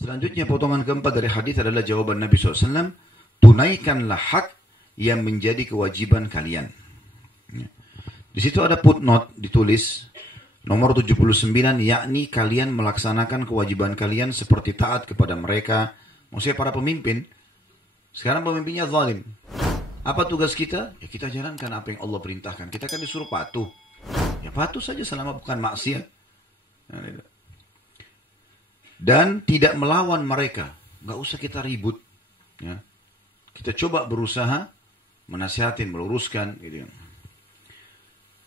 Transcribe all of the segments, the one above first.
Selanjutnya potongan keempat dari hadis adalah jawaban Nabi SAW. Tunaikanlah hak yang menjadi kewajiban kalian. Di situ ada footnote ditulis nomor 79, yakni kalian melaksanakan kewajiban kalian seperti taat kepada mereka. Maksudnya para pemimpin. Sekarang pemimpinnya zalim. Apa tugas kita? Ya kita jalankan apa yang Allah perintahkan. Kita kan disuruh patuh. Ya patuh saja selama bukan maksiat. Dan tidak melawan mereka. Gak usah kita ribut. Ya. Kita coba berusaha menasihatin, meluruskan. Gitu.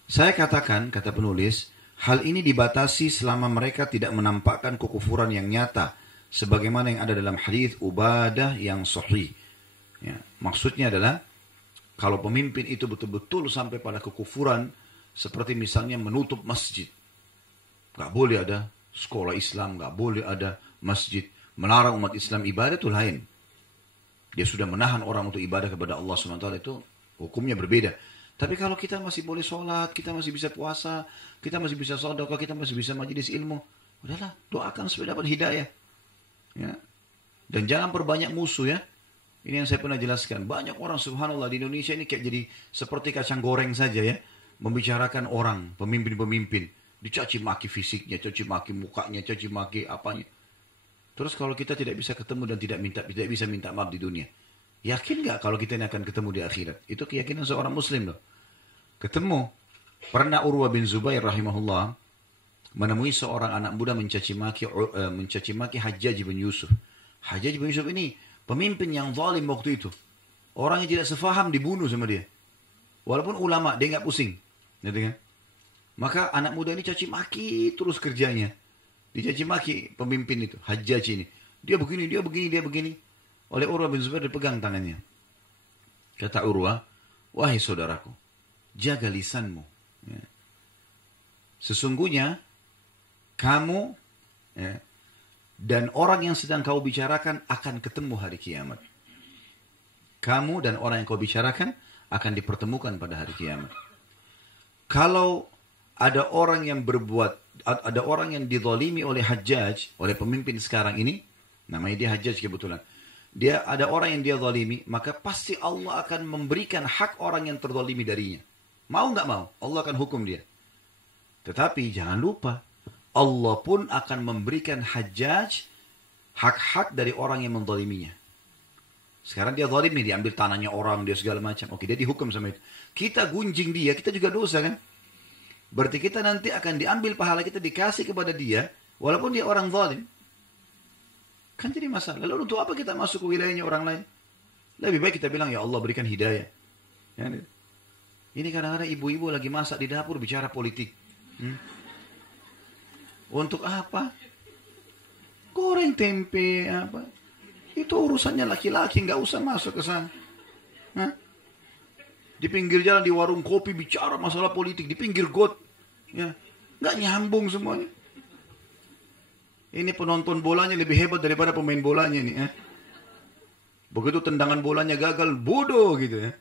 Saya katakan, kata penulis, hal ini dibatasi selama mereka tidak menampakkan kekufuran yang nyata. Sebagaimana yang ada dalam hadis Ubadah yang sahih. Ya. Maksudnya adalah, kalau pemimpin itu betul-betul sampai pada kekufuran, seperti misalnya menutup masjid. Gak boleh ada sekolah Islam, gak boleh ada masjid. Melarang umat Islam ibadah itu lain. Dia sudah menahan orang untuk ibadah kepada Allah SWT, itu hukumnya berbeda. Tapi kalau kita masih boleh sholat, kita masih bisa puasa, kita masih bisa sedekah, kita masih bisa majelis ilmu, udahlah, doakan supaya dapat hidayah. Ya. Dan jangan perbanyak musuh ya. Ini yang saya pernah jelaskan. Banyak orang subhanallah di Indonesia ini kayak jadi seperti kacang goreng saja ya. Membicarakan orang, pemimpin-pemimpin. Dicaci maki fisiknya, caci maki mukanya, caci maki apanya. Terus kalau kita tidak bisa ketemu dan tidak bisa minta maaf di dunia. Yakin gak kalau kita ini akan ketemu di akhirat? Itu keyakinan seorang muslim loh. Ketemu. Pernah Urwah bin Zubair rahimahullah menemui seorang anak muda mencaci maki Hajjaj bin Yusuf. Hajjaj bin Yusuf ini pemimpin yang zalim waktu itu. Orang yang tidak sefaham dibunuh sama dia. Walaupun ulama, dia nggak pusing. Gitu kan? Maka anak muda ini caci maki terus kerjanya. Dicaci maki pemimpin itu, Hajjaj ini. Dia begini, dia begini, dia begini. Oleh Urwah bin Zubair dipegang tangannya. Kata Urwah, wahai saudaraku, jaga lisanmu. Ya. Sesungguhnya, kamu ya, dan orang yang sedang kau bicarakan akan ketemu hari kiamat. Kamu dan orang yang kau bicarakan akan dipertemukan pada hari kiamat. Kalau ada orang yang ada orang yang dizalimi oleh Hajjaj, oleh pemimpin sekarang ini, namanya dia Hajjaj kebetulan. Dia ada orang yang dia zalimi, maka pasti Allah akan memberikan hak orang yang terzalimi darinya. Mau nggak mau, Allah akan hukum dia. Tetapi jangan lupa, Allah pun akan memberikan Hajjaj hak-hak dari orang yang menzaliminya. Sekarang dia zalim nih, diambil tanahnya orang, dia segala macam. Oke, dia dihukum sama itu. Kita gunjing dia, kita juga dosa kan? Berarti kita nanti akan diambil pahala kita, dikasih kepada dia, walaupun dia orang zalim. Kan jadi masalah. Lalu untuk apa kita masuk ke wilayahnya orang lain? Lebih baik kita bilang, ya Allah berikan hidayah. Ya, ini kadang-kadang ibu-ibu lagi masak di dapur bicara politik. Untuk apa? Goreng tempe, apa? Itu urusannya laki-laki, nggak usah masuk ke sana. Hah? Di pinggir jalan, di warung kopi bicara masalah politik, di pinggir got. Ya, nggak nyambung semuanya. Ini penonton bolanya lebih hebat daripada pemain bolanya nih. Begitu tendangan bolanya gagal, bodoh gitu ya.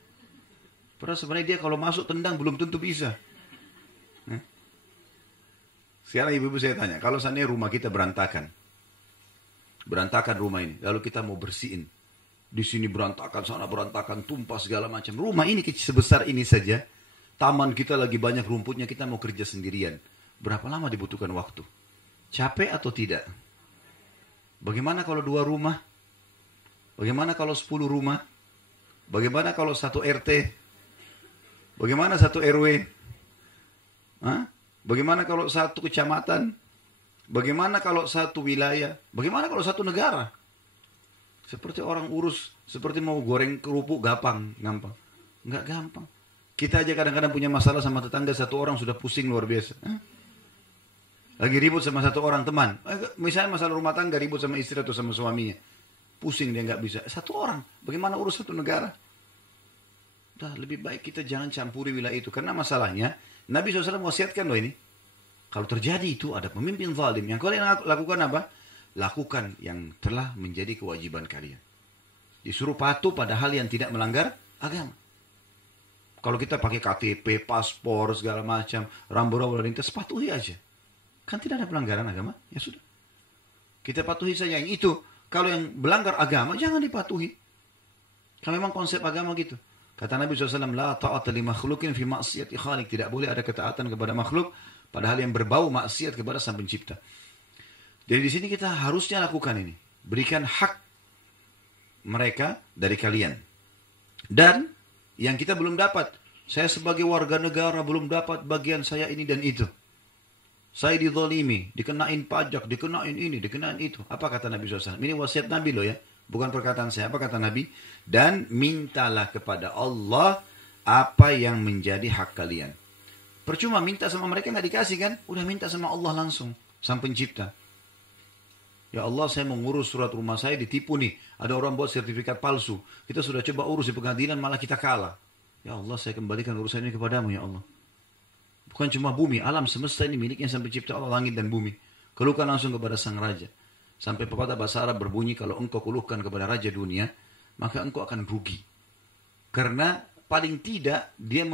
Padahal sebenarnya dia kalau masuk tendang belum tentu bisa. Sekarang ibu-ibu saya tanya, kalau seandainya rumah kita berantakan rumah ini, lalu kita mau bersihin. Di sini berantakan, sana berantakan, tumpah segala macam. Rumah ini sebesar ini saja, taman kita lagi banyak rumputnya, kita mau kerja sendirian. Berapa lama dibutuhkan waktu? Capek atau tidak? Bagaimana kalau 2 rumah? Bagaimana kalau 10 rumah? Bagaimana kalau 1 RT? Bagaimana 1 RW? Hah? Bagaimana kalau 1 kecamatan? Bagaimana kalau 1 wilayah? Bagaimana kalau 1 negara? Seperti orang urus, seperti mau goreng kerupuk gampang. Enggak gampang. Kita aja kadang-kadang punya masalah sama tetangga, 1 orang sudah pusing luar biasa. Lagi ribut sama 1 orang teman. Misalnya masalah rumah tangga, ribut sama istri atau sama suaminya. Pusing dia nggak bisa. 1 orang. Bagaimana urus 1 negara? Udah, lebih baik kita jangan campuri wilayah itu. Karena masalahnya, Nabi SAW wasiatkan loh ini. Kalau terjadi itu ada pemimpin zalim. Yang kalian lakukan apa? Lakukan yang telah menjadi kewajiban kalian. Disuruh patuh pada hal yang tidak melanggar agama. Kalau kita pakai KTP, paspor, segala macam, rambu-rambu lalu lintas, patuhi aja. Kan tidak ada pelanggaran agama, ya sudah. Kita patuhi saja yang itu. Kalau yang melanggar agama, jangan dipatuhi. Kalau memang konsep agama gitu. Kata Nabi SAW, La ta'ata li makhlukin fi maksiati khalik. Tidak boleh ada ketaatan kepada makhluk, padahal yang berbau maksiat kepada Sang Pencipta. Jadi di sini kita harusnya lakukan ini. Berikan hak mereka dari kalian. Dan yang kita belum dapat. Saya sebagai warga negara belum dapat bagian saya ini dan itu. Saya dizalimi, dikenain pajak, dikenain ini, dikenain itu. Apa kata Nabi SAW? Ini wasiat Nabi loh ya. Bukan perkataan saya. Apa kata Nabi? Dan mintalah kepada Allah apa yang menjadi hak kalian. Percuma minta sama mereka nggak dikasih kan? Udah minta sama Allah langsung. Sang Pencipta. Ya Allah, saya mau ngurus surat rumah saya ditipu nih. Ada orang buat sertifikat palsu. Kita sudah coba urus di pengadilan malah kita kalah. Ya Allah, saya kembalikan urusan ini kepadamu ya Allah. Bukan cuma bumi, alam semesta ini miliknya Sang Pencipta Allah, langit dan bumi. Keluhkan langsung kepada Sang Raja. Sampai pepatah bahasa Arab berbunyi, kalau engkau keluhkan kepada Raja dunia, maka engkau akan rugi. Karena paling tidak dia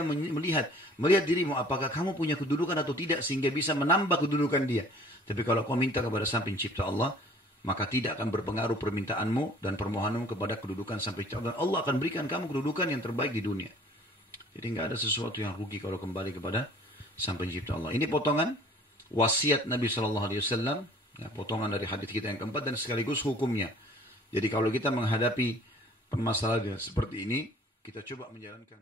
melihat dirimu apakah kamu punya kedudukan atau tidak sehingga bisa menambah kedudukan dia. Tapi kalau kau minta kepada Sang Pencipta Allah, maka tidak akan berpengaruh permintaanmu dan permohonanmu kepada kedudukan Sang Pencipta Allah. Dan Allah akan berikan kamu kedudukan yang terbaik di dunia. Jadi nggak ada sesuatu yang rugi kalau kembali kepada Sang Pencipta Allah. Ini potongan wasiat Nabi SAW, ya, potongan dari hadis kita yang keempat dan sekaligus hukumnya. Jadi kalau kita menghadapi permasalahan seperti ini, kita coba menjalankan